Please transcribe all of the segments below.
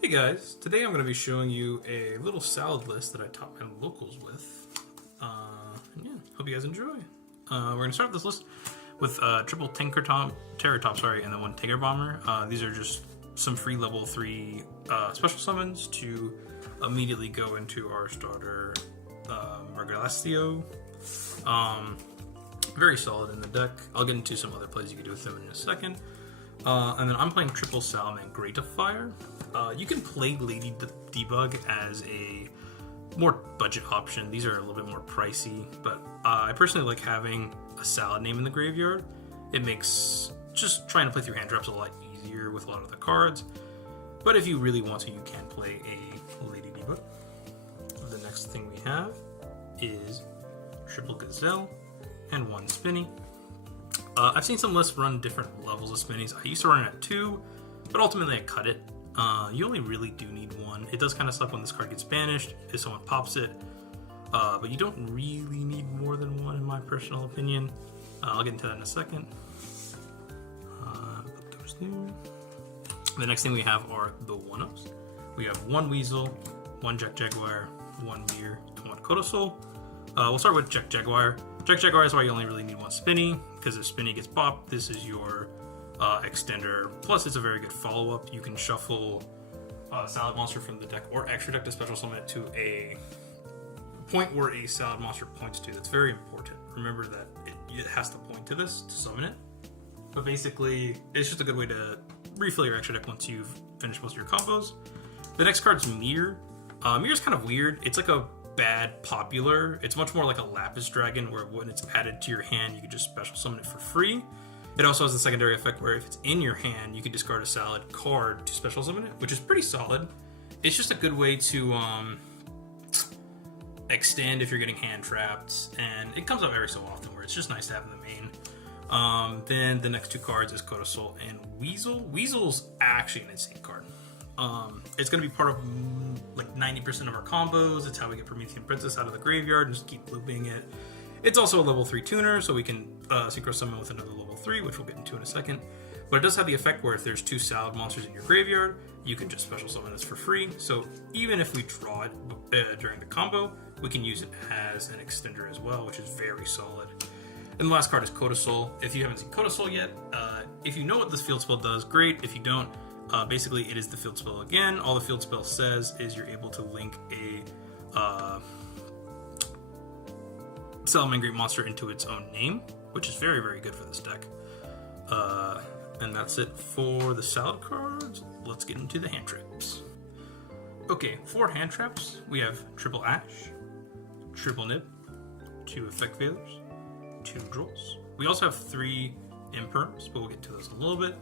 Hey guys, today I'm going to be showing you a little salad list that I taught my locals with. And yeah, hope you guys enjoy. We're going to start this list with triple Terrortop, and then one Tiger Bomber. These are just some free level 3 special summons to immediately go into our starter Margalatio. Very solid in the deck. I'll get into some other plays you can do with them in a second. And then I'm playing triple Salamangreat of Fire. You can play Lady Debug as a more budget option. These are a little bit more pricey, but I personally like having a salad name in the graveyard. It makes just trying to play through hand traps a lot easier with a lot of the cards. But if you really want to, you can play a Lady Debug. The next thing we have is triple Gazelle and one Spinny. I've seen some lists run different levels of Spinnies. I used to run it at 2, but ultimately I cut it. You only really do need 1. It does kind of suck when this card gets banished if someone pops it, but you don't really need more than 1 in my personal opinion. I'll get into that in a second. Put those there. The next thing we have are the 1-ups. We have one Weasel, one Jaguar, one Meer, and one Codosol. We'll start with Jaguar. Jaguar is why you only really need one Spinny, because if Spinny gets popped, this is your extender. Plus, it's a very good follow-up. You can shuffle Salad Monster from the deck or extra deck to special summon it to a point where a Salad Monster points to. That's very important. Remember that it has to point to this to summon it. But basically, it's just a good way to refill your extra deck once you've finished most of your combos. The next card's Meer. Meer's kind of weird. It's like a bad popular. It's much more like a Lapis Dragon, where when it's added to your hand, you can just special summon it for free. It also has the secondary effect where if it's in your hand, you can discard a salad card to special summon it, which is pretty solid. It's just a good way to extend if you're getting hand trapped, and it comes up every so often where it's just nice to have in the main. Then the next 2 cards is Codosol and Weasel. Weasel's actually an insane card. It's going to be part of like 90% of our combos. It's how we get Promethean Princess out of the graveyard and just keep looping it. It's also a level 3 tuner, so we can synchro summon with another level 3, which we'll get into in a second. But it does have the effect where if there's 2 salad monsters in your graveyard, you can just special summon this for free. So even if we draw it during the combo, we can use it as an extender as well, which is very solid. And the last card is Codosol. If you haven't seen Codosol yet, if you know what this field spell does, great. If you don't, basically it is the field spell again. All the field spell says is you're able to link a Salamangreat monster into its own name, which is very, very good for this deck. And that's it for the salad cards. Let's get into the hand traps. Okay, for hand traps, we have triple Ash, triple Nib, 2 effect failures, 2 Drolls. We also have 3 imperms, but we'll get to those in a little bit.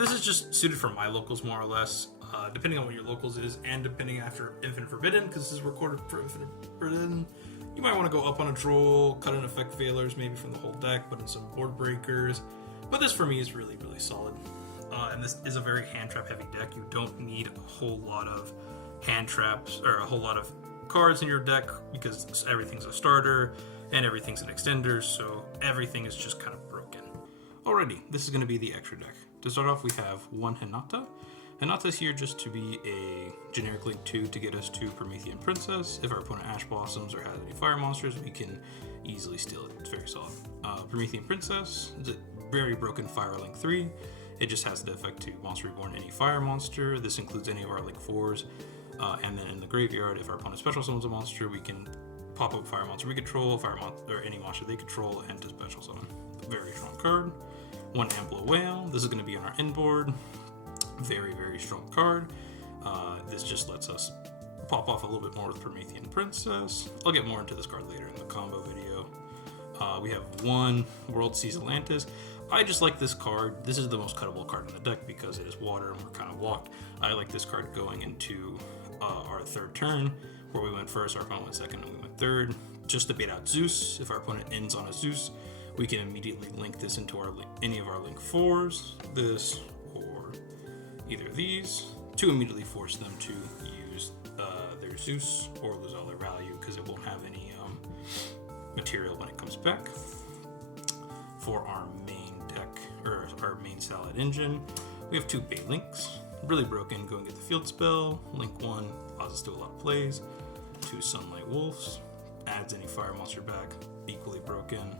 This is just suited for my locals, more or less, depending on what your locals is, and depending after Infinite Forbidden, because this is recorded for Infinite Forbidden. You might want to go up on a Droll, cut in effect failures, maybe from the whole deck, put in some board breakers. But this for me is really, really solid. And this is a very hand trap heavy deck. You don't need a whole lot of hand traps or a whole lot of cards in your deck because everything's a starter and everything's an extender, so everything is just kind of broken. Alrighty, this is going to be the extra deck. To start off, we have one Hinata. Hinata's here just to be a generic link 2 to get us to Promethean Princess. If our opponent Ash Blossoms or has any fire monsters, we can easily steal it. It's very solid. Promethean Princess is a very broken fire link 3. It just has the effect to monster reborn any fire monster. This includes any of our link 4s. And then in the graveyard, if our opponent special summons a monster, we can pop up fire monster we control, or any monster they control, and to special summon. Very strong card. One Amplo Whale. This is going to be on our inboard. Very, very strong card. This just lets us pop off a little bit more with Promethean Princess. I'll get more into this card later in the combo video. We have one World Seas Atlantis. I just like this card. This is the most cuttable card in the deck because it is water and we're kind of walked. I like this card going into our 3rd turn, where we went first, our opponent went 2nd, and we went 3rd. Just to bait out Zeus. If our opponent ends on a Zeus, we can immediately link this into any of our link 4s. This or either of these, to immediately force them to use their Zeus or lose all their value because it won't have any material when it comes back. For our main deck, or our main salad engine, we have 2 bait links. really broken, go and get the field spell. Link 1 allows us to do a lot of plays. 2 Sunlight Wolves, adds any fire monster back, equally broken.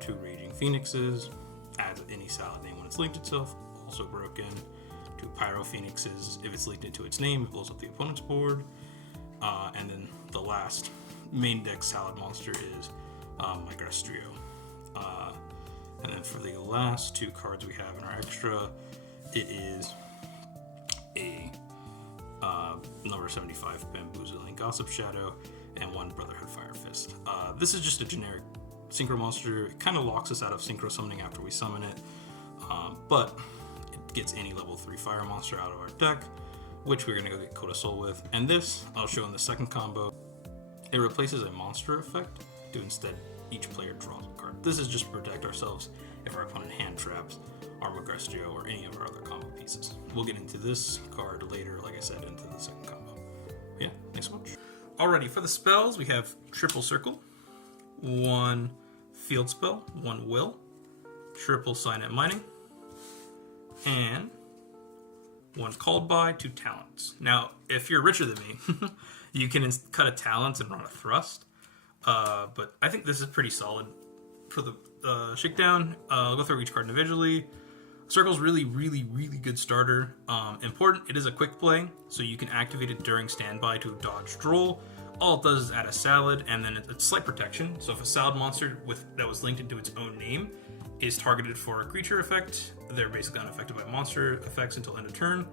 2 Raging Phoenixes, adds any salad name when it's linked itself, also broken. 2 Pyro Phoenixes, if it's linked into its name, it blows up the opponent's board. And then the last main deck salad monster is Migrestrio. And then for the last 2 cards we have in our extra, it is a number 75 Bamboozling Gossip Shadow and 1 Brotherhood Fire Fist. This is just a generic synchro monster. It kind of locks us out of synchro summoning after we summon it, but it gets any level 3 fire monster out of our deck, which we're going to go get Coda Soul with. And this, I'll show in the second combo. It replaces a monster effect to instead each player draws a card. This is just to protect ourselves if our opponent hand traps our Migrestrio or any of our other combo pieces. We'll get into this card later, like I said, into the second combo. Yeah, thanks so much. Alrighty, for the spells, we have Triple Circle, 1 Field Spell, 1 Will, Triple Signet Mining, and 1 Called By, 2 Talents. Now, if you're richer than me, you can cut a Talents and run a Thrust, but I think this is pretty solid for the shakedown. I'll go through each card individually. Circle's really good starter. Important, it is a quick play, so you can activate it during standby to dodge Droll. All it does is add a salad, and then it's slight protection. So if a salad monster that was linked into its own name is targeted for a creature effect, they're basically unaffected by monster effects until end of turn.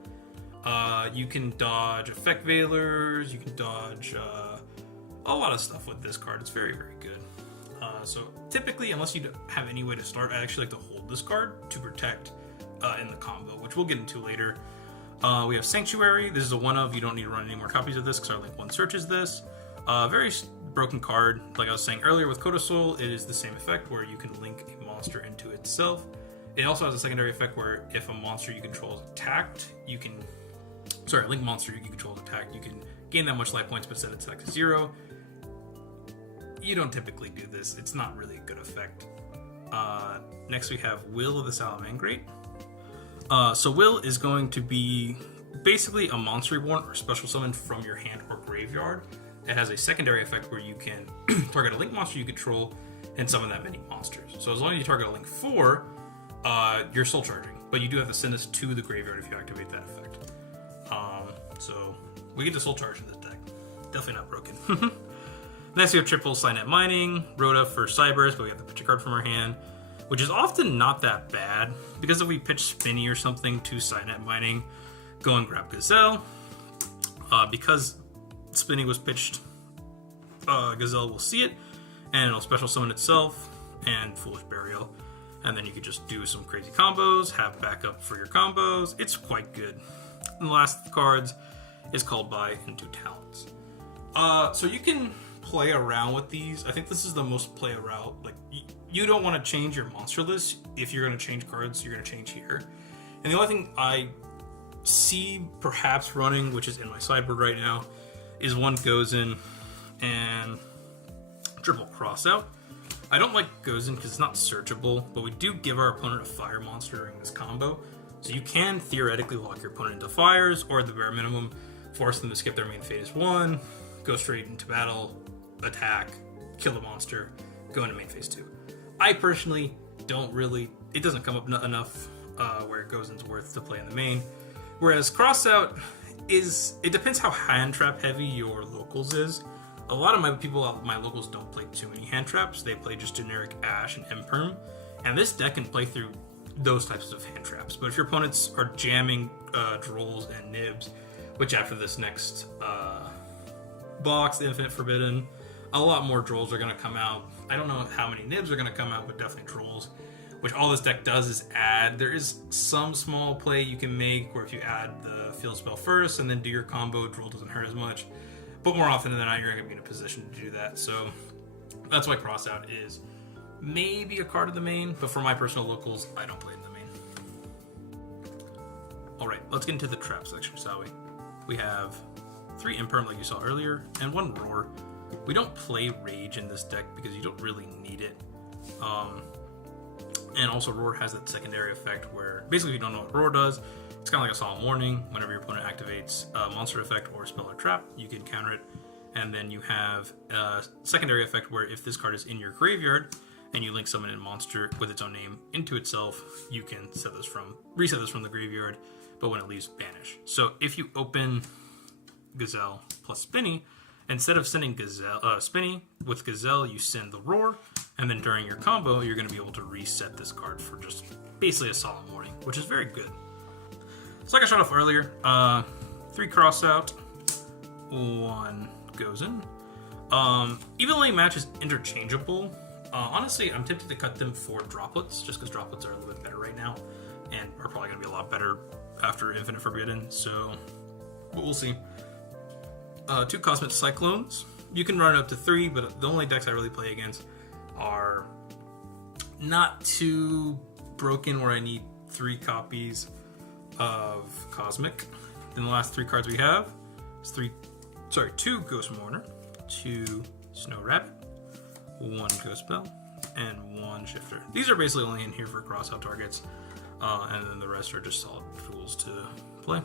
You can dodge effect veilers, you can dodge a lot of stuff with this card. It's very good. So typically, unless you have any way to start, I actually like to hold this card to protect in the combo, which we'll get into later. We have Sanctuary. This is a one of. You don't need to run any more copies of this because our Link 1 searches this. Very broken card. Like I was saying earlier with Coda Soul, it is the same effect where you can link a monster into itself. It also has a secondary effect where if a monster you control is attacked, you can... Sorry, a link monster you control is attacked, you can gain that much life points but set its attack to 0. You don't typically do this. It's not really a good effect. Next we have Will of the Salamangreat. So Will is going to be basically a monster reborn or special summon from your hand or graveyard. It has a secondary effect where you can target a link monster you control and summon that many monsters. So as long as you target a link 4, you're soul charging, but you do have to send us to the graveyard if you activate that effect. So we get to soul charge in this deck. Definitely not broken. Next we have Triple Signet Mining, Rhoda for Cybers, but we have to pitch a card from our hand, which is often not that bad, because if we pitch Spinny or something to Signet Mining, go and grab Gazelle. Because Spinny was pitched, Gazelle will see it, and it'll special summon itself, and Foolish Burial. And then you could just do some crazy combos, have backup for your combos. It's quite good. And the last of the cards is Called By and 2 Talents. So you can play around with these. I think this is the most play around. Like, you don't want to change your monster list. If you're going to change cards, you're going to change here. And the only thing I see perhaps running, which is in my sideboard right now, is 1 Gozen and Triple Crossout. I don't like Gozen because it's not searchable, but we do give our opponent a fire monster during this combo. So you can theoretically lock your opponent into fires, or at the bare minimum, force them to skip their main phase 1, go straight into battle, attack, kill the monster, go into main phase 2. I personally don't really... It doesn't come up enough where it goes into worth to play in the main. Whereas Crossout is... It depends how hand trap heavy your locals is. A lot of my locals don't play too many hand traps. They play just generic Ash and Imperm. And this deck can play through those types of hand traps. But if your opponents are jamming Drolls and Nibs, which after this next box, the Infinite Forbidden, a lot more Drolls are going to come out. I don't know how many Nibs are going to come out, but definitely Drolls. Which all this deck does is add. There is some small play you can make where if you add the field spell first and then do your combo, Droll doesn't hurt as much. But more often than not, you're going to be in a position to do that. So that's why Crossout is maybe a card of the main, but for my personal locals, I don't play in the main. Alright, let's get into the trap section, shall we? We have 3 Imperm like you saw earlier, and 1 Roar. We don't play Rage in this deck because you don't really need it. And also Roar has that secondary effect where, basically if you don't know what Roar does, It's kind of like a solemn warning. Whenever your opponent activates a monster effect or spell or trap, you can counter it. And then you have a secondary effect where if this card is in your graveyard and you link summon a monster with its own name into itself, you can reset this from the graveyard, but when it leaves, banish. So if you open Gazelle plus Spinny, instead of sending Spinny with Gazelle, you send the Roar, and then during your combo, you're going to be able to reset this card for just basically a solemn warning, which is very good. So like I showed off earlier, 3 cross out, 1 goes in. Evenly match is interchangeable. Honestly, I'm tempted to cut them for droplets, just because droplets are a little bit better right now, and are probably going to be a lot better after Infinite Forbidden, so we'll see. 2 Cosmic Cyclones. You can run it up to 3, but the only decks I really play against are not too broken where I need 3 copies of Cosmic. Then the last 3 cards we have is 2 Ghost Mourner, 2 Snow Rabbit, 1 Ghost Bell, and 1 Shifter. These are basically only in here for cross-out targets, and then the rest are just solid tools to play.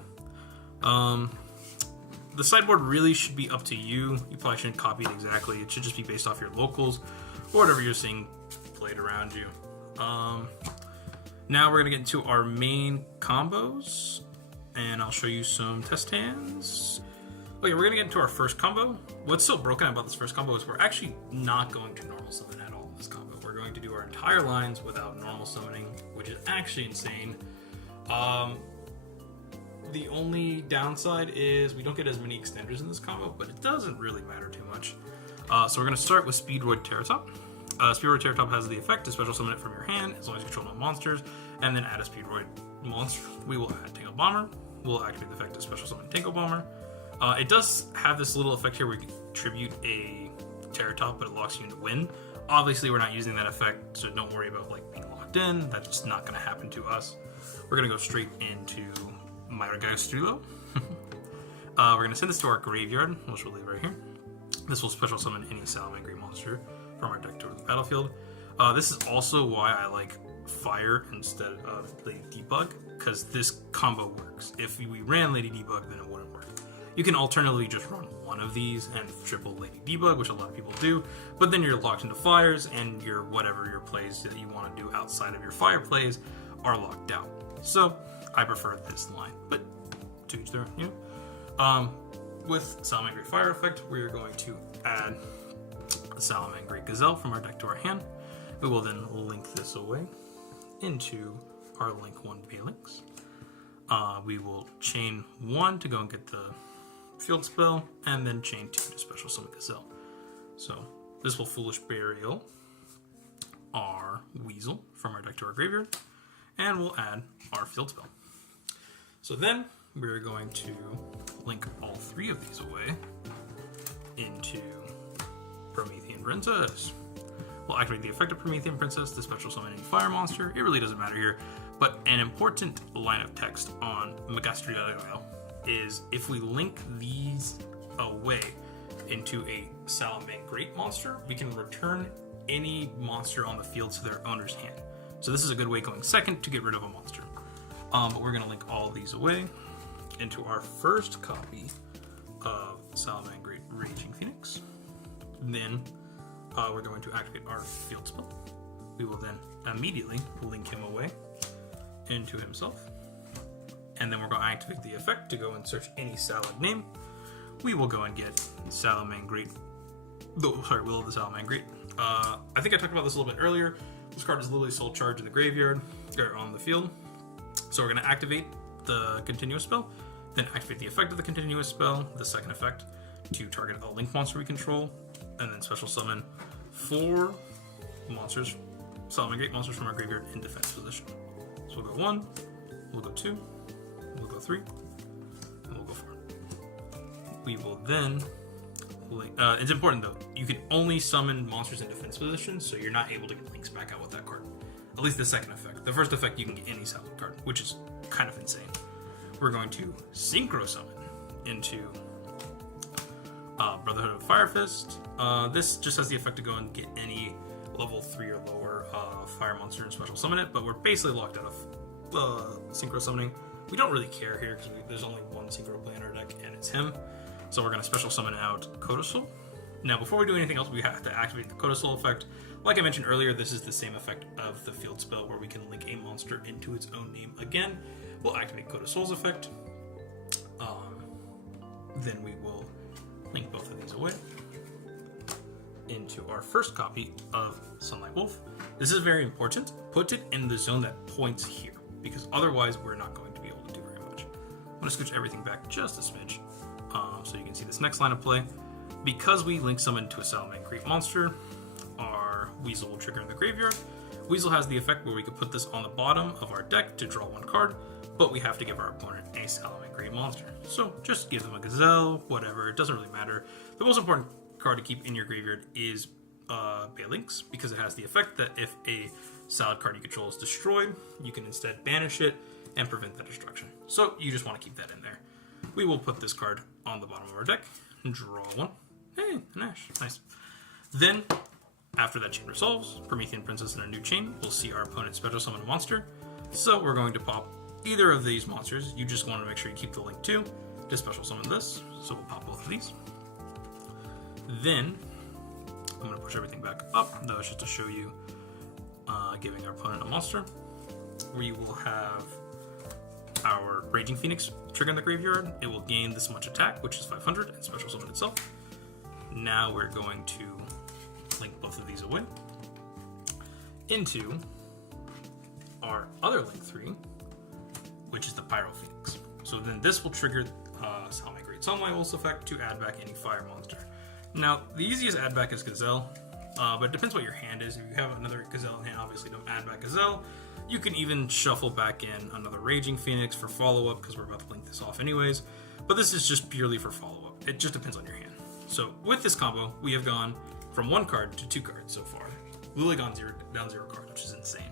The sideboard really should be up to you. You probably shouldn't copy it exactly. It should just be based off your locals or whatever you're seeing played around you. Now we're going to get into our main combos, and I'll show you some test hands. Okay, we're going to get into our first combo. What's so broken about this first combo is we're actually not going to normal summon at all in this combo. We're going to do our entire lines without normal summoning, which is actually insane. The only downside is we don't get as many extenders in this combo, but it doesn't really matter too much. So we're going to start with Speedroid Terrortop. Speedroid Terrortop has the effect to special summon it from your hand as long as you control no monsters, and then add a Speedroid monster. We will add Tango Bomber. We'll activate the effect to special summon Tango Bomber. It does have this little effect here where you can tribute a Terrortop, but it locks you into win. Obviously, we're not using that effect, so don't worry about being locked in. That's just not going to happen to us. We're going to go straight into Myra-Gaiastrulo. We're going to send this to our graveyard, which we'll leave right here. This will special summon any Salamangreat monster from our deck to the battlefield. This is also why I like Fire instead of Lady Debug, because this combo works. If we ran Lady Debug, then it wouldn't work. You can alternatively just run one of these and triple Lady Debug, which a lot of people do, but then you're locked into fires, and your plays that you want to do outside of your fire plays are locked out. So I prefer this line, but to each their own. With Salamangreat Fire effect, we are going to add Salamangreat Gazelle from our deck to our hand. We will then link this away into our link 1 Balinks. We will chain 1 to go and get the field spell, and then chain 2 to special summon Gazelle. So this will Foolish Burial our Weasel from our deck to our graveyard, and we'll add our field spell. So then we're going to link all 3 of these away into Promethean Princess. We'll activate the effect of Promethean Princess to special summon any fire monster. It really doesn't matter here, but an important line of text on Myra-Gaiastrulo is if we link these away into a Salamangreat monster, we can return any monster on the field to their owner's hand. So this is a good way going second to get rid of a monster. But we're going to link all of these away into our first copy of Salamangreat Raging Phoenix. Then we're going to activate our field spell. We will then immediately link him away into himself. And then we're going to activate the effect to go and search any salad name. We will go and get Salamangreat. Will of the Salamangreat. I think I talked about this a little bit earlier. This card is literally soul charge in the graveyard, or on the field. So we're going to activate the continuous spell, then activate the effect of the continuous spell, the second effect, to target a link monster we control, and then special summon 4 monsters, Salamangreat monsters from our graveyard in defense position. So we'll go 1, we'll go 2, we'll go 3, and we'll go 4. We will then it's important though, you can only summon monsters in defense position, so you're not able to get links back out with that card. At least the second effect. The first effect you can get any salad card, which is kind of insane. We're going to synchro summon into Brotherhood of Fire Fist. This just has the effect to go and get any level 3 or lower fire monster and special summon it, but we're basically locked out of synchro summoning, We don't really care here because there's only one synchro play in our deck, and it's him. So we're going to special summon out Codicil. Now, before we do anything else, we have to activate the Codicil effect. Like I mentioned earlier, this is the same effect of the field spell where we can link a monster into its own name again. We'll activate Codicil's effect. Then we will link both of these away into our first copy of Sunlight Wolf. This is very important. Put it in the zone that points here, because otherwise we're not going to be able to do very much. I'm going to scooch everything back just a smidge so you can see this next line of play. Because we link summon to a Salamangreat monster, our Weasel will trigger in the graveyard. Weasel has the effect where we could put this on the bottom of our deck to draw one card, but we have to give our opponent a Salamangreat monster. So just give them a Gazelle, whatever, it doesn't really matter. The most important card to keep in your graveyard is Balinx, because it has the effect that if a Salad card you control is destroyed, you can instead banish it and prevent the destruction. So you just want to keep that in there. We will put this card on the bottom of our deck and draw one. Hey, an Ash, nice. Then, after that chain resolves, Promethean Princess in a new chain, we'll see our opponent special summon a monster. So we're going to pop either of these monsters. You just want to make sure you keep the link to special summon this. So we'll pop both of these. Then, I'm going to push everything back up. That was just to show you giving our opponent a monster. We will have our Raging Phoenix trigger in the graveyard. It will gain this much attack, which is 500, and special summon itself. Now we're going to link both of these away into our other link 3, which is the Pyro Phoenix. So then this will trigger Salamangreat Sunlight Wolf's effect to add back any fire monster. Now, the easiest add back is Gazelle, but it depends what your hand is. If you have another Gazelle in hand, obviously don't add back Gazelle. You can even shuffle back in another Raging Phoenix for follow-up, because we're about to link this off anyways. But this is just purely for follow-up. It just depends on your hand. So with this combo, we have gone from 1 card to 2 cards so far. Literally gone down 0 cards, which is insane.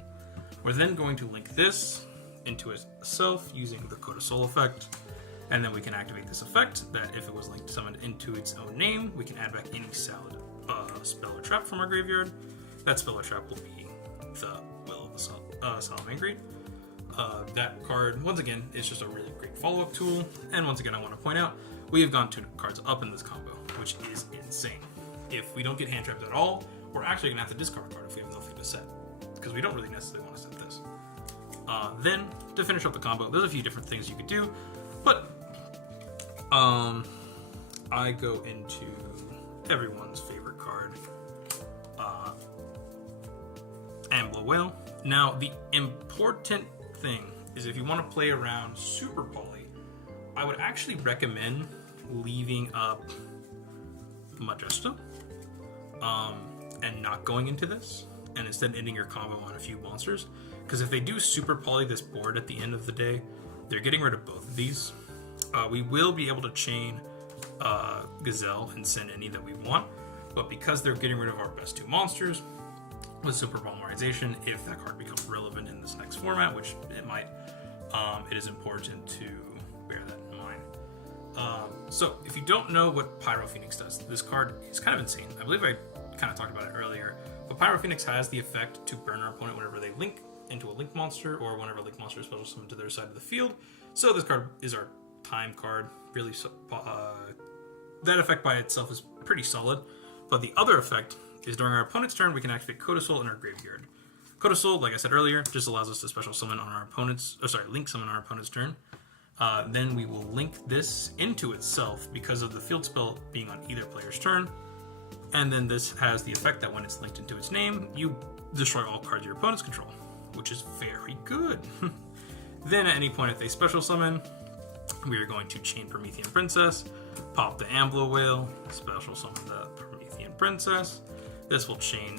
We're then going to link this into itself using the Codicil effect. And then we can activate this effect that if it was linked summoned into its own name, we can add back any Salad spell or trap from our graveyard. That spell or trap will be the Will of the Salamangreat. That card, once again, is just a really great follow-up tool. And once again, I want to point out, we have gone 2 cards up in this combo, which is insane. If we don't get hand trapped at all, we're actually going to have to discard a card if we have nothing to set, because we don't really necessarily want to set this. Then, to finish up the combo, there's a few different things you could do, but I go into everyone's favorite card, Ambler Whale. Now, the important thing is if you want to play around Super Poly, I would actually recommend leaving up Majesta and not going into this, and instead ending your combo on a few monsters. Because if they do Super Poly this board at the end of the day, they're getting rid of both of these. We will be able to chain Gazelle and send any that we want, but because they're getting rid of our best 2 monsters with Super Polymerization, if that card becomes relevant in this next format, which it might, it is important to bear that in mind. So if you don't know what Pyro Phoenix does, this card is kind of insane. I believe I kind of talked about it earlier, but Pyro Phoenix has the effect to burn our opponent whenever they link into a link monster, or whenever a link monster is special summoned to their side of the field. So this card is our time card. Really, that effect by itself is pretty solid. But the other effect is during our opponent's turn, we can activate Codicil in our graveyard. Codicil, like I said earlier, just allows us to special summon on our opponent's, link summon on our opponent's turn. Then we will link this into itself because of the field spell being on either player's turn. And then this has the effect that when it's linked into its name, you destroy all cards your opponents control, which is very good. Then at any point if they special summon, we are going to chain Promethean Princess, pop the Ambler Whale, special summon the Promethean Princess. This will chain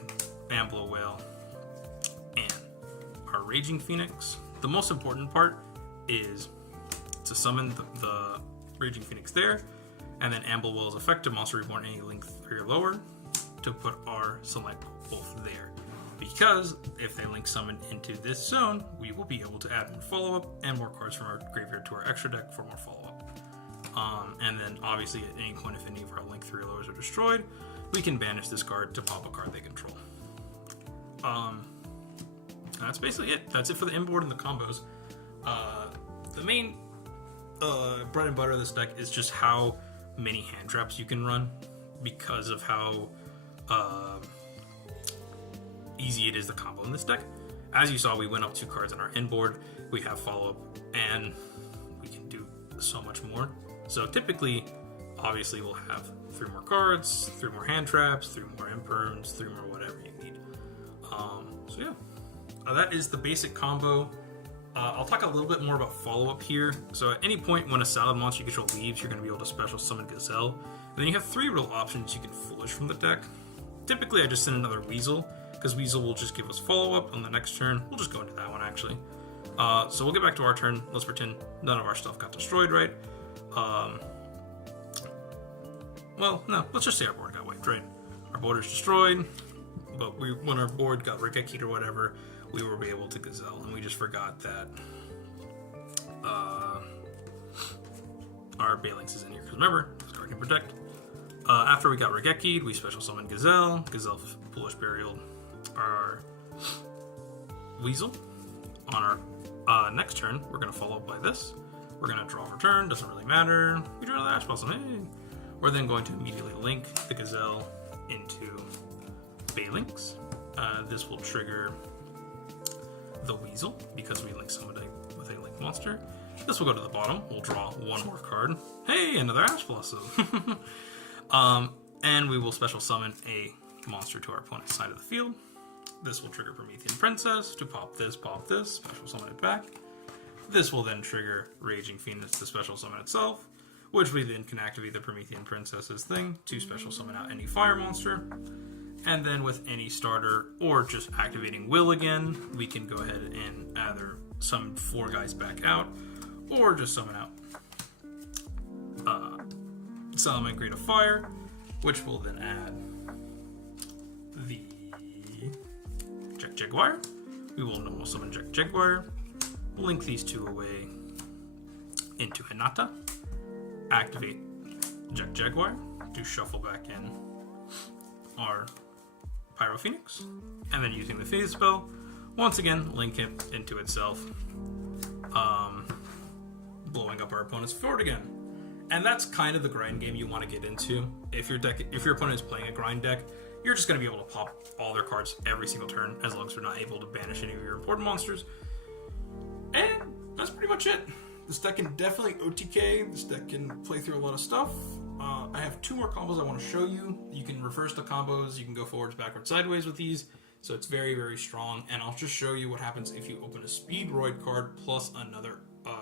Ambler Whale and our Raging Phoenix. The most important part is to summon the Raging Phoenix there, and then Ambler Whale's effective monster reborn any link 3 or lower to put our Sunlight Wolf there. Because if they link summon into this zone, we will be able to add more follow-up and more cards from our graveyard to our extra deck for more follow-up. And then obviously at any point if any of our link 3 or lowers are destroyed, we can banish this card to pop a card they control. That's basically it. That's it for the inboard and the combos. the main bread and butter of this deck is just how many hand traps you can run because of how easy it is to combo in this deck. As you saw, we went up 2 cards on our inboard. We have follow-up, and we can do so much more. So typically, obviously, we'll have 3 more cards, 3 more hand traps, 3 more imperms, 3 more whatever you need. So yeah, that is the basic combo. I'll talk a little bit more about follow-up here. So at any point when a salad monster you control leaves, you're going to be able to special summon Gazelle. And then you have 3 real options you can foolish from the deck. Typically, I just send another Weasel, because Weasel will just give us follow-up on the next turn. We'll just go into that one, actually. So we'll get back to our turn. Let's pretend none of our stuff got destroyed, right? Well, no, let's just say our board got wiped, right? Our board is destroyed, but when our board got Rigeki'd or whatever, we were able to Gazelle, and we just forgot that our Balinx is in here. Because remember, this card can protect. After we got Rigeki'd, we special summoned Gazelle. Gazelle Foolish Burial our Weasel. On our next turn, we're going to follow up by this. We're going to draw return, doesn't really matter. We draw the Ash Blossom, hey! We're then going to immediately link the Gazelle into Balinx. This will trigger the Weasel because we link somebody with a link monster. This will go to the bottom. We'll draw 1 more card. Hey, another Ash Blossom! And we will special summon a monster to our opponent's side of the field. This will trigger Promethean Princess to pop this, special summon it back. This will then trigger Raging Phoenix to special summon itself, which we then can activate the Promethean Princess's thing to special summon out any fire monster. And then with any starter, or just activating Will again, we can go ahead and either summon 4 guys back out, or just summon out Salamangreat of Fire, which will then add the Jaguar. We will normal summon Jaguar, link these 2 away into Hinata, activate Jaguar to shuffle back in our Pyro Phoenix, and then using the Phase spell, once again link it into itself, blowing up our opponent's field again. And that's kind of the grind game you want to get into. If your opponent is playing a grind deck, you're just going to be able to pop all their cards every single turn, as long as they're not able to banish any of your important monsters. And that's pretty much it. This deck can definitely OTK. This deck can play through a lot of stuff. I have 2 more combos I want to show you. You can reverse the combos. You can go forwards, backwards, sideways with these. So it's very, very strong. And I'll just show you what happens if you open a Speedroid card plus another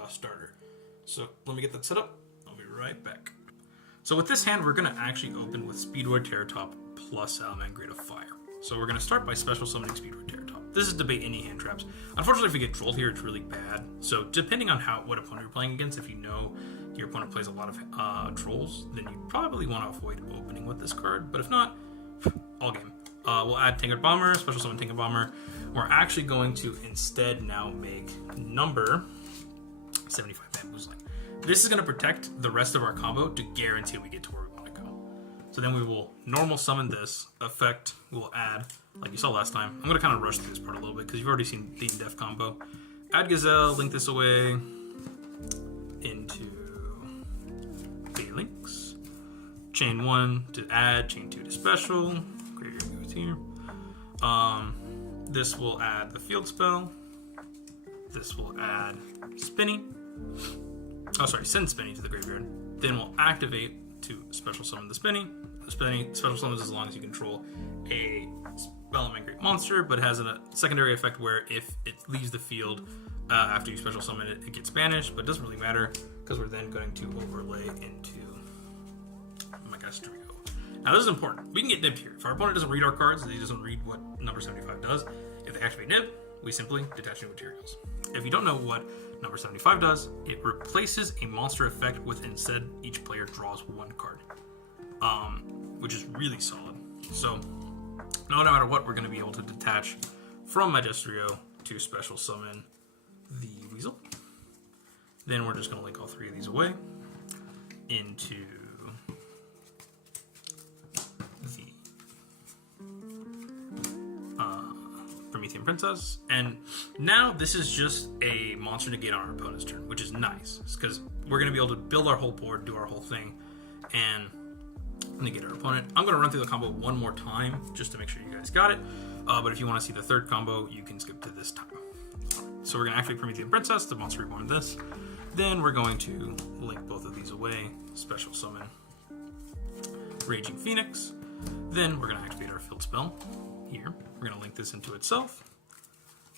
starter. So let me get that set up. I'll be right back. So with this hand, we're going to actually open with Speedroid Terrortop plus Salamangreat of Fire. So we're going to start by special summoning Speedroid Terrortop. This is debate any hand traps. Unfortunately, if you get Droll here, it's really bad. So depending on what opponent you're playing against, if you know your opponent plays a lot of Trolls, then you probably want to avoid opening with this card. But if not, all game. We'll add Tanker Bomber, special summon Tanker Bomber. We're actually going to instead now make number 75 Bamboozling. This is going to protect the rest of our combo to guarantee we get to where we want to go. So then we will normal summon this effect. We'll add, like you saw last time. I'm going to kind of rush through this part a little bit because you've already seen the Death combo. Add Gazelle, link this away into Balinx. Chain 1 to add, chain 2 to special. Graveyard goes here. This will add the field spell. This will add Spinny. Oh, sorry, send Spinny to the graveyard. Then we'll activate to special summon the Spinny. The Spinny special summons as long as you control a Salamangreat monster, but has a secondary effect where if it leaves the field after you special summon it, it gets banished, but it doesn't really matter because we're then going to overlay into Maestro. Now this is important. We can get nibbed here. If our opponent doesn't read our cards, he doesn't read what number 75 does, if they activate nib, we simply detach new materials. If you don't know what number 75 does, it replaces a monster effect with instead each player draws 1 card, which is really solid. So no matter what, we're going to be able to detach from Magistrio to special summon the Weasel. Then we're just going to link all 3 of these away into the Promethean Princess. And now this is just a monster negate on our opponent's turn, which is nice, because we're going to be able to build our whole board, do our whole thing, and negate our opponent. I'm going to run through the combo one more time, just to make sure you guys got it. But if you want to see the third combo, you can skip to this time. So we're going to activate Promethean Princess, the monster reborn this. Then we're going to link both of these away, special summon Raging Phoenix. Then we're going to activate our field spell here. We're going to link this into itself.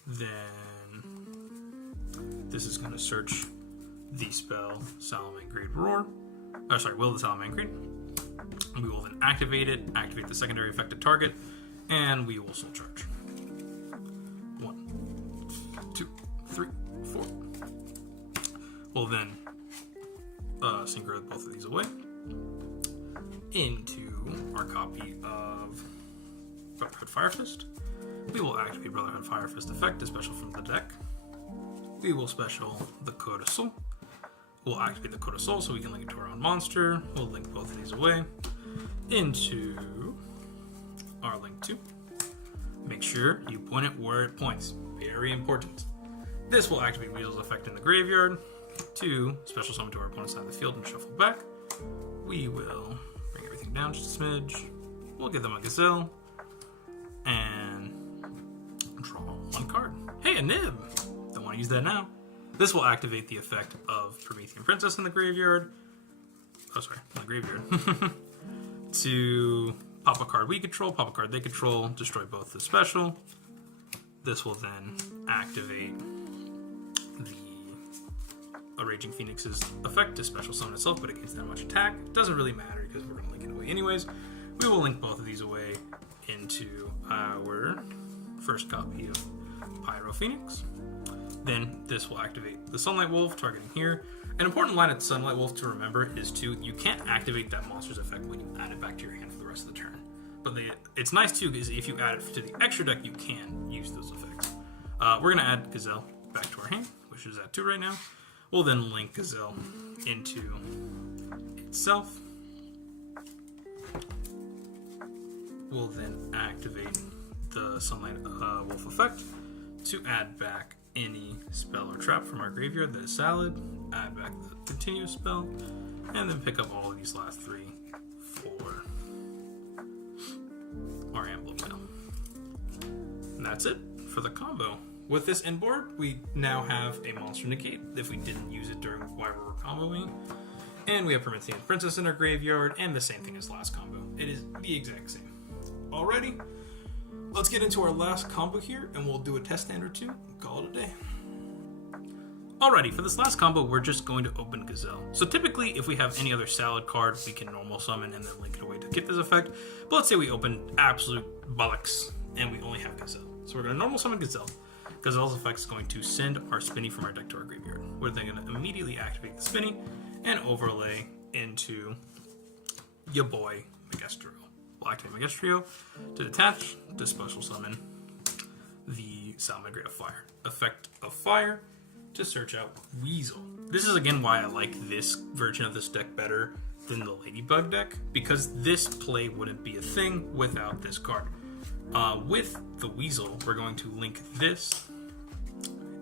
Then this is going to search the spell Salamangreat Roar. Will the Salamangreat. We will then activate it, activate the secondary affected target, and we will soul charge. 1, 2, 3, 4. We'll then synchro both of these away into our copy of Brotherhood Fire Fist. We will activate Brotherhood Fire Fist effect, a special from the deck. We will special the Code of Soul. We'll activate the Code of Soul so we can link it to our own monster. We'll link both of these away into our link 2. Make sure you point it where it points. Very important. This will activate Weasel's effect in the graveyard to special summon to our opponent's side of the field and shuffle back. We will bring everything down just a smidge. We'll give them a Gazelle and draw 1 card. Hey, a Nib! Don't want to use that now. This will activate the effect of Promethean Princess in the graveyard. In the graveyard. To pop a card we control, pop a card they control, destroy both the special. This will then activate the Raging Phoenix's effect to special summon itself, but against that much attack. It doesn't really matter because we're going to link it away anyways. We will link both of these away into our first copy of Pyro Phoenix. Then this will activate the Sunlight Wolf, targeting here. An important line at Sunlight Wolf to remember is you can't activate that monster's effect when you add it back to your hand for the rest of the turn. But it's nice too, because if you add it to the extra deck, you can use those effects. We're going to add Gazelle back to our hand, which is at 2 right now. We'll then link Gazelle into itself. We'll then activate the Sunlight Wolf effect to add back any spell or trap from our graveyard that is salad, add back the continuous spell, and then pick up all of these last 3 for our emblem now. And that's it for the combo. With this inboard, we now have a monster negate if we didn't use it during while we were comboing. And we have Promethean Princess in our graveyard, and the same thing as last combo. It is the exact same. Alrighty, let's get into our last combo here, and we'll do a test stand or 2 and call it a day. Alrighty, for this last combo, we're just going to open Gazelle. So typically, if we have any other salad card, we can normal summon and then link it away to get this effect. But let's say we open absolute bollocks, and we only have Gazelle. So we're going to normal summon Gazelle. Gazelle's effect is going to send our Spinny from our deck to our graveyard. We're then going to immediately activate the Spinny and overlay into your boy, Megastro. We'll activate Megastro to detach to special summon the Salamangreat of Fire. Effect of Fire to search out Weasel. This is again why I like this version of this deck better than the Ladybug deck, because this play wouldn't be a thing without this card. With the Weasel, we're going to link this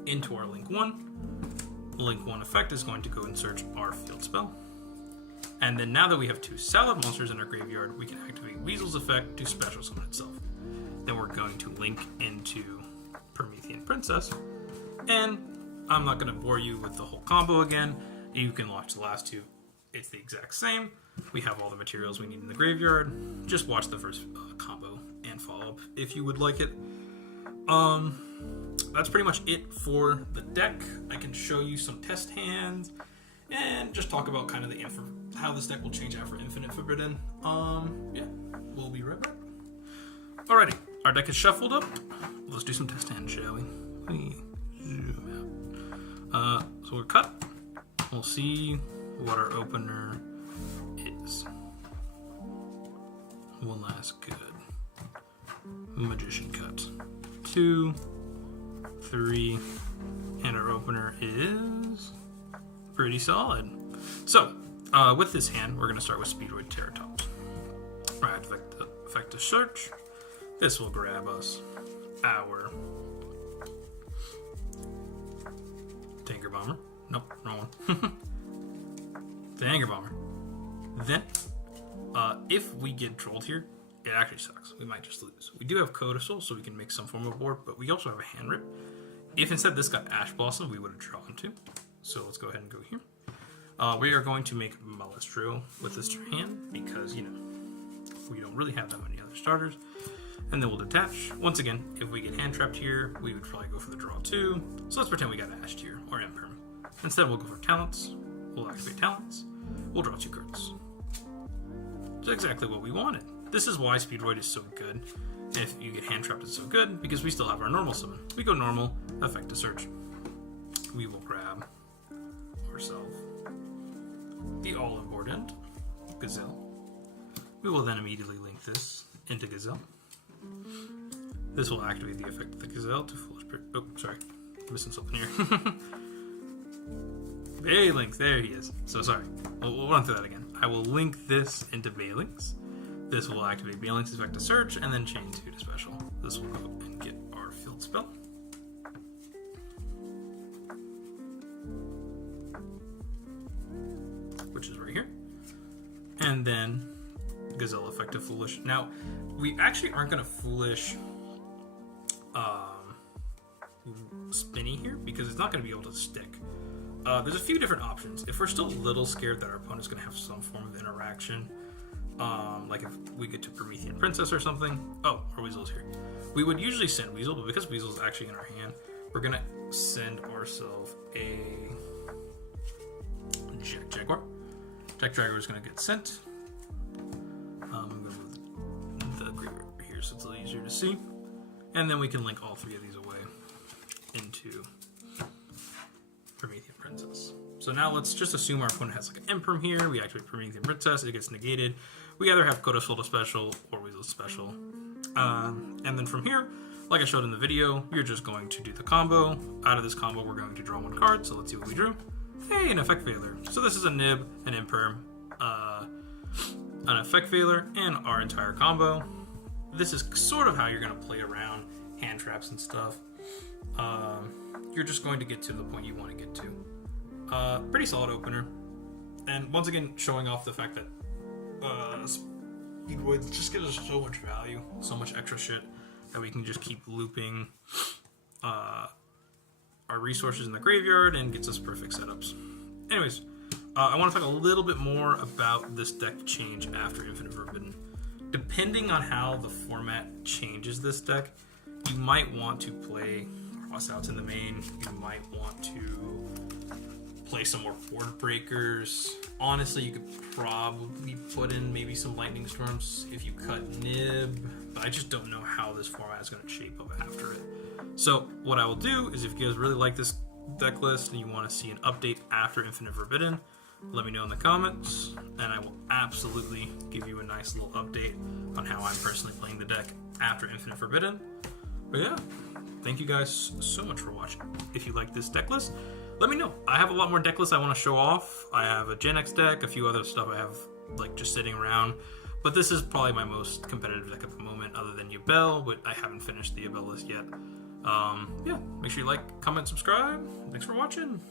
into our link 1. Link 1 effect is going to go and search our field spell. And then now that we have 2 salad monsters in our graveyard, we can activate Weasel's effect to special summon itself. Then we're going to link into Promethean Princess. And I'm not going to bore you with the whole combo again. You can watch the last 2. It's the exact same. We have all the materials we need in the graveyard. Just watch the first combo and follow up if you would like it. That's pretty much it for the deck. I can show you some test hands and just talk about kind of the how this deck will change after Infinite Forbidden. Yeah, we'll be right back. Alrighty, our deck is shuffled up. Let's do some test hands, shall we? Zoom out. So we're cut. We'll see what our opener is. One last good. Magician cut. 2, 3, and our opener is pretty solid. So, with this hand, we're going to start with Speedroid Terrortop. Right, effect to search. This will grab us our Nope, wrong one. The Anger Bomber. Then, if we get trolled here, it actually sucks. We might just lose. We do have Codicil, so we can make some form of board, but we also have a hand rip. If instead this got Ash Blossom, we would have drawn 2. So let's go ahead and go here. We are going to make Malistrio with this hand because, you know, we don't really have that many other starters. And then we'll detach. Once again, if we get hand trapped here, we would probably go for the draw 2. So let's pretend we got Ashed here, or Imperm. Instead, we'll go for Talents. We'll activate Talents. We'll draw 2 cards. It's exactly what we wanted. This is why Speedroid is so good. If you get hand trapped, it's so good because we still have our normal summon. We go normal, effect to search. We will grab ourselves the all-important Gazelle. We will then immediately link this into Gazelle. This will activate the effect of the Gazelle to Foolish Prick. Oh, sorry. I'm missing something here. Baylink, there he is. So sorry. We'll run through that again. I will link this into Baylink's. This will activate Baylink's effect to search, and then chain 2 to special. This will go and get our field spell. Which is right here. And then Gazelle effect to Foolish. Now, we actually aren't going to Foolish Spinny here because it's not going to be able to stick. There's a few different options. If we're still a little scared that our opponent's going to have some form of interaction, like if we get to Promethean Princess or something. Oh, our Weasel's here. We would usually send Weasel, but because Weasel's actually in our hand, we're going to send ourselves a Jaguar. Jaguar is going to get sent. I'm going to move the graveyard over here so it's a little easier to see. And then we can link all 3 of these away into Promethean Princess. So now let's just assume our opponent has like an Imperm here. We activate Promethean Princess. It gets negated. We either have Codicil to special or Weasel to special. And then from here, like I showed in the video, you're just going to do the combo. Out of this combo, we're going to draw 1 card. So let's see what we drew. Hey, an Effect Veiler. So this is a Nib, an Imperm, an Effect Veiler, and our entire combo. This is sort of how you're going to play around hand traps and stuff. You're just going to get to the point you want to get to. Pretty solid opener. And once again, showing off the fact that Speedroid just gives us so much value, so much extra shit that we can just keep looping our resources in the graveyard and gets us perfect setups. Anyways, I want to talk a little bit more about this deck change after Infinite Forbidden. Depending on how the format changes this deck, you might want to play Cross Outs in the main. You might want to play some more board breakers. Honestly, you could probably put in maybe some Lightning Storms if you cut Nib, but I just don't know how this format is going to shape up after it. So what I will do is if you guys really like this deck list and you want to see an update after Infinite Forbidden, let me know in the comments, and I will absolutely give you a nice little update on how I'm personally playing the deck after Infinite Forbidden. But yeah, thank you guys so much for watching. If you like this deck list, let me know. I have a lot more deck lists I want to show off. I have a Gen X deck, a few other stuff I have like just sitting around, but this is probably my most competitive deck at the moment other than Yubel, but I haven't finished the Yubel list yet. Yeah, make sure you like, comment, subscribe. Thanks for watching.